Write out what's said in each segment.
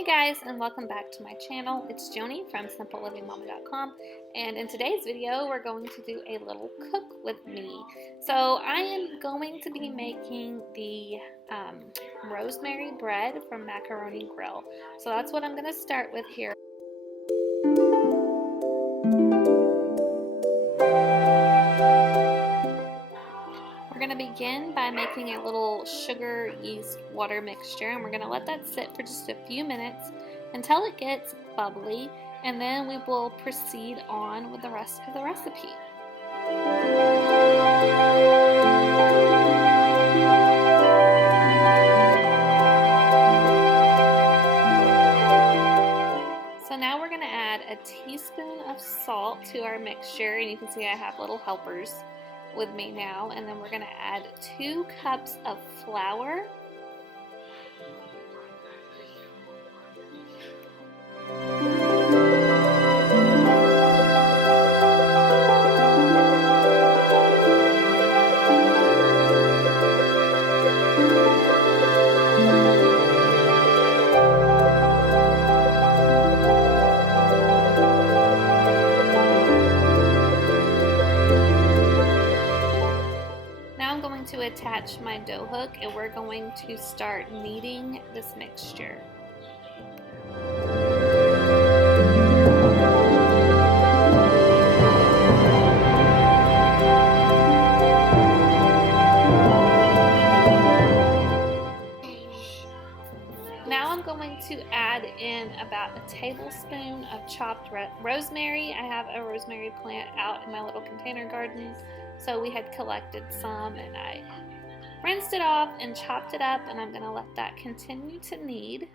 Hey guys, and welcome back to my channel. It's Joanie from simplelivingmama.com, and in today's video we're going to do a little cook with me. So I am going to be making the rosemary bread from Macaroni Grill. So that's what I'm going to start with here. We're going to begin by making a little sugar, yeast, water mixture, and we're going to let that sit for just a few minutes until it gets bubbly, and then we will proceed on with the rest of the recipe. So now we're going to add a teaspoon of salt to our mixture, and you can see I have little helpers with me now, and then we're going to add 2 cups of flour, to attach my dough hook, and we're going to start kneading this mixture. Now I'm going to add in about a tablespoon of chopped rosemary. I have a rosemary plant out in my little container garden, so we had collected some, and I rinsed it off and chopped it up, and I'm going to let that continue to knead.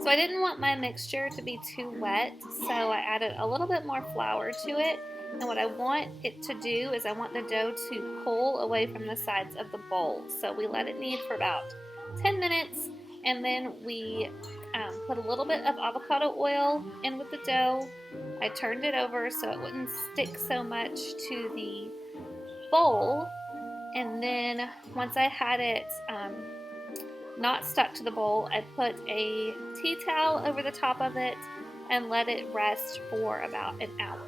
So I didn't want my mixture to be too wet, so I added a little bit more flour to it. And what I want it to do is I want the dough to pull away from the sides of the bowl. So we let it knead for about 10 minutes, and then we put a little bit of avocado oil in with the dough. I turned it over so it wouldn't stick so much to the bowl, and then once I had it not stuck to the bowl, I put a tea towel over the top of it and let it rest for about an hour.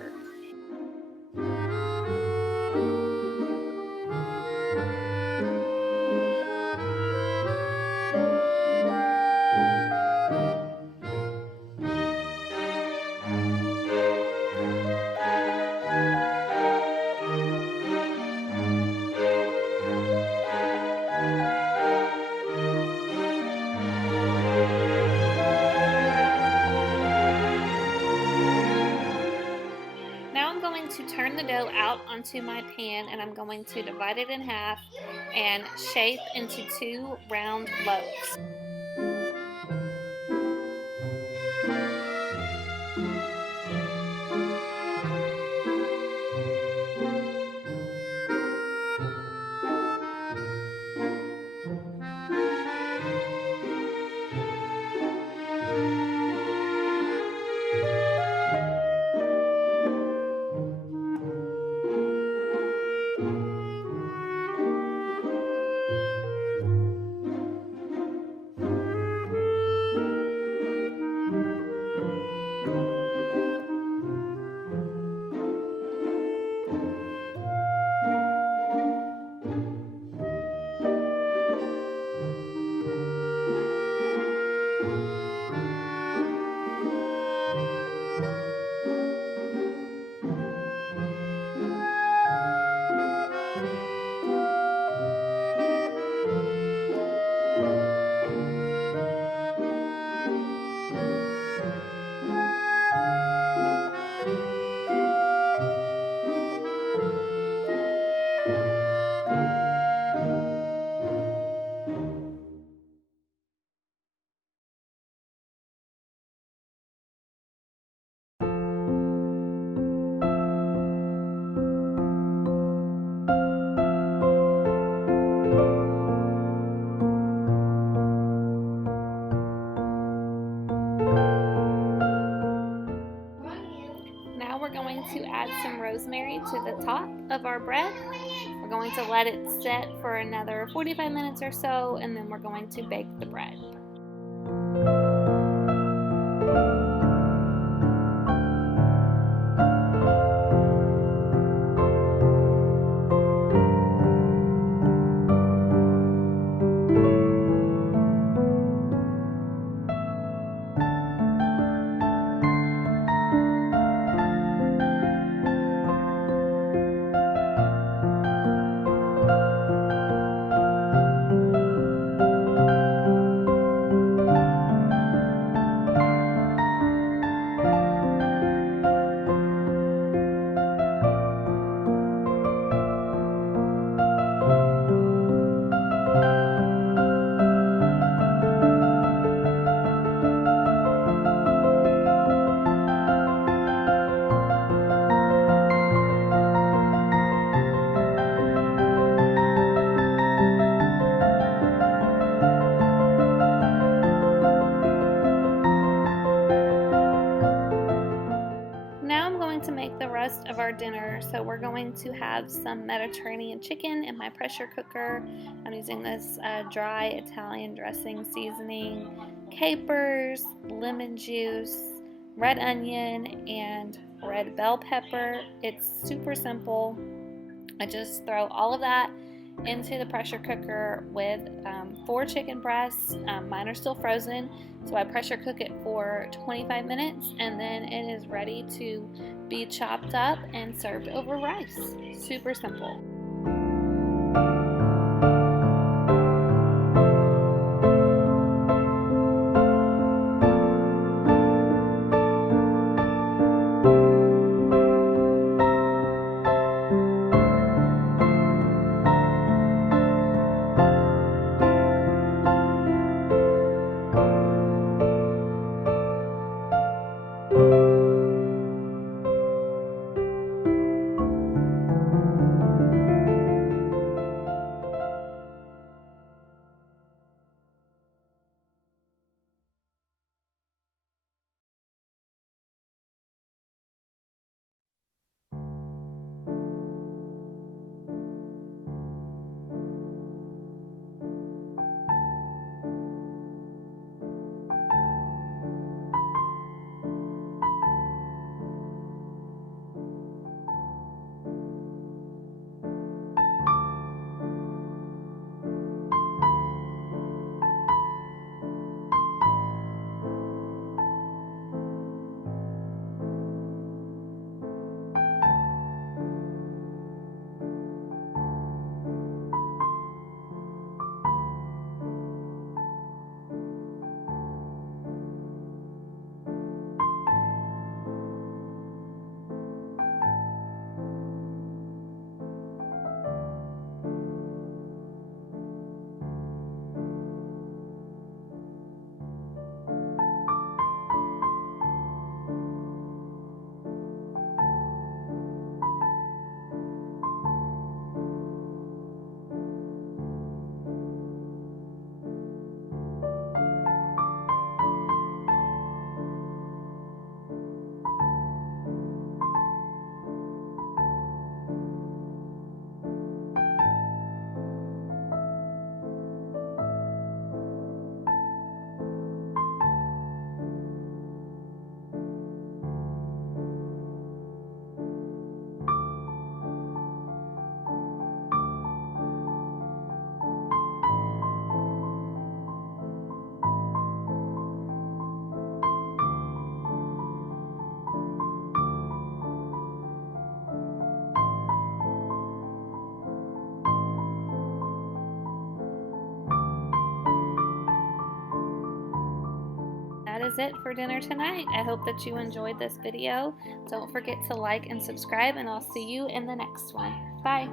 To turn the dough out onto my pan, and I'm going to divide it in half and shape into 2 round loaves. Now we're going to add some rosemary to the top of our bread. We're We're going to let it sit for another 45 minutes or so, and then we're going to bake the bread. To make the rest of our dinner. So we're going to have some Mediterranean chicken in my pressure cooker. I'm using this dry Italian dressing seasoning, capers, lemon juice, red onion, and red bell pepper. It's super simple. I just throw all of that into the pressure cooker with 4 chicken breasts. Mine are still frozen, so I pressure cook it for 25 minutes, and then it is ready to be chopped up and served over rice. Super simple. That is it for dinner tonight. I hope that you enjoyed this video. Don't forget to like and subscribe, and I'll see you in the next one. Bye.